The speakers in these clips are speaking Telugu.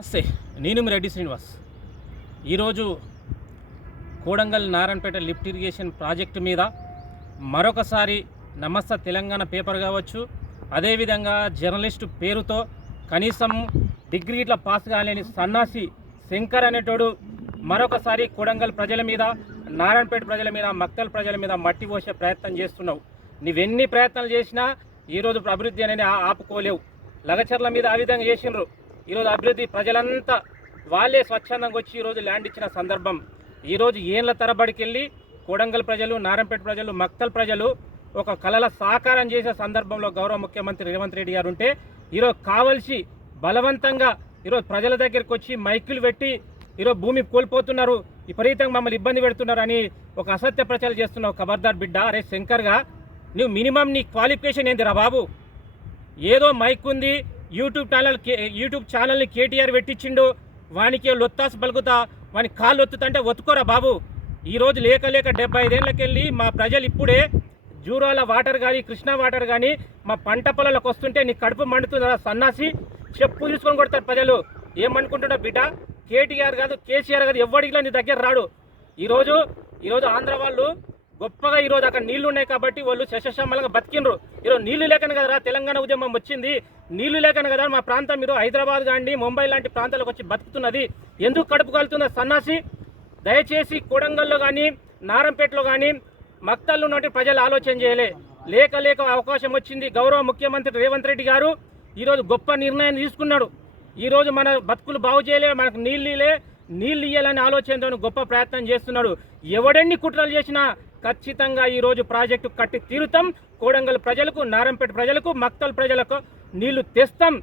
నమస్తే, నేను మీ రెడ్డి శ్రీనివాస్. ఈరోజు Kodangal Narayanpet lift irrigation project మీద మరొకసారి నమస్తే తెలంగాణ పేపర్ కావచ్చు, అదేవిధంగా జర్నలిస్టు పేరుతో కనీసం డిగ్రీట్ల పాస్ కాలేని సన్నాసి శంకర్ అనేటోడు మరొకసారి కోడంగల్ ప్రజల మీద, నారాయణపేట ప్రజల మీద, మక్తల్ ప్రజల మీద మట్టి పోసే ప్రయత్నం చేస్తున్నావు. నువ్వెన్ని ప్రయత్నాలు చేసినా ఈరోజు అభివృద్ధి అనేది ఆపుకోలేవు. లగచర్ల మీద ఆ విధంగా చేసినారు. ఈరోజు అభివృద్ధి ప్రజలంతా వాళ్ళే స్వచ్ఛందంగా వచ్చి ఈరోజు ల్యాండ్ ఇచ్చిన సందర్భం. ఈరోజు ఏళ్ళ తరబడికెళ్ళి కోడంగల్ ప్రజలు, నారాయణపేట ప్రజలు, మక్తల్ ప్రజలు ఒక కళల సాకారం చేసే సందర్భంలో గౌరవ ముఖ్యమంత్రి రేవంత్ రెడ్డి గారు ఉంటే ఈరోజు కావలసి బలవంతంగా ఈరోజు ప్రజల దగ్గరికి వచ్చి మైకులు పెట్టి ఈరోజు భూమి కోల్పోతున్నారు, విపరీతంగా మమ్మల్ని ఇబ్బంది పెడుతున్నారు అని ఒక అసత్య ప్రచారం చేస్తున్నావు. ఖబర్దార్ బిడ్డ. అరే శంకర్గా, నువ్వు మినిమం నీ క్వాలిఫికేషన్ ఏందిరా బాబు? ఏదో మైక్ ఉంది, యూట్యూబ్ ఛానల్ని కేటీఆర్ పెట్టించిండు, వానికి లొత్తాసు పలుకుతా, వాని కాళ్ళు ఒత్తుతంటే ఒత్తుకోరా బాబు. ఈరోజు లేక 75 ఏళ్ళకెళ్ళి మా ప్రజలు ఇప్పుడే జూరాల వాటర్ కానీ, కృష్ణా వాటర్ కానీ మా పంట పొలాలకు వస్తుంటే నీ కడుపు మండుతుందా సన్నాసి? చెప్పు తీసుకొని కొడతారు ప్రజలు. ఏమనుకుంటున్నా బిడ్డ? కేటీఆర్ కాదు, కేసీఆర్ కాదు, ఎవడికి నీ దగ్గర రాడు. ఈరోజు ఆంధ్ర వాళ్ళు గొప్పగా ఈరోజు అక్కడ నీళ్లు ఉన్నాయి కాబట్టి వాళ్ళు శశశమ్మలంగా బతికినరు. ఈరోజు నీళ్లు లేకనే కదరా తెలంగాణ ఉద్యమం వచ్చింది. నీళ్లు లేకనే కదా మా ప్రాంతం మీరు హైదరాబాద్ కానీ, ముంబై లాంటి ప్రాంతాలకు వచ్చి బతుకుతున్నది. ఎందుకు కడుపు కాలుతుందా సన్నాసి? దయచేసి కోడంగల్లో కానీ, నారంపేటలో కానీ, మక్తల్లో ఉన్నటువంటి ప్రజలు ఆలోచన చేయలే. లేక అవకాశం వచ్చింది. గౌరవ ముఖ్యమంత్రి రేవంత్ రెడ్డి గారు ఈరోజు గొప్ప నిర్ణయం తీసుకున్నాడు. ఈరోజు మన బతుకులు బాగు చేయలే, మనకు నీళ్ళు ఇయ్యాలని ఆలోచనతో గొప్ప ప్రయత్నం చేస్తున్నాడు. ఎవడెన్ని కుట్రలు చేసినా ఖచ్చితంగా ఈరోజు ప్రాజెక్టు కట్టి తీరుతాం. కోడంగల్ ప్రజలకు, నారాయణపేట ప్రజలకు, మక్తల్ ప్రజలకు నీళ్లు తెస్తాం.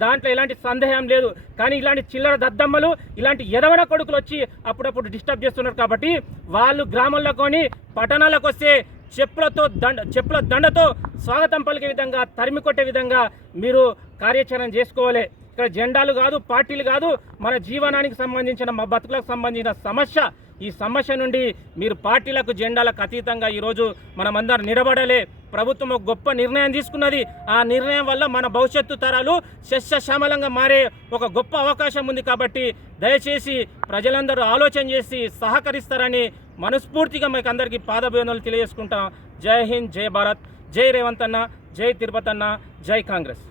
దాంట్లో ఎలాంటి సందేహం లేదు. కానీ ఇలాంటి చిల్లర దద్దమ్మలు, ఇలాంటి ఎదవన కొడుకులు వచ్చి అప్పుడప్పుడు డిస్టర్బ్ చేస్తున్నారు కాబట్టి వాళ్ళు గ్రామాల్లో కొని పట్టణాలకు వస్తే చెప్పుల దండతో స్వాగతం పలికే విధంగా, తరిమి కొట్టే విధంగా మీరు కార్యాచరణ చేసుకోవాలి. ఇక్కడ జెండాలు కాదు, పార్టీలు కాదు, మన జీవనానికి సంబంధించిన, మా బతుకులకు సంబంధించిన సమస్య. ఈ సమస్య నుండి మీరు పార్టీలకు, జెండాలకు అతీతంగా ఈరోజు మనమందరం నిలబడాలి. ప్రభుత్వం ఒక గొప్ప నిర్ణయం తీసుకున్నది. ఆ నిర్ణయం వల్ల మన భవిష్యత్తు తరాలు సస్యశ్యామలంగా మారే ఒక గొప్ప అవకాశం ఉంది. కాబట్టి దయచేసి ప్రజలందరూ ఆలోచన చేసి సహకరిస్తారని మనస్ఫూర్తిగా మీకు అందరికీ పాదాభివందనలు తెలియజేసుకుంటాం. జై హింద్, జై భారత్, జై రేవంత్ అన్న, జై తిరుపతి అన్న, జై కాంగ్రెస్.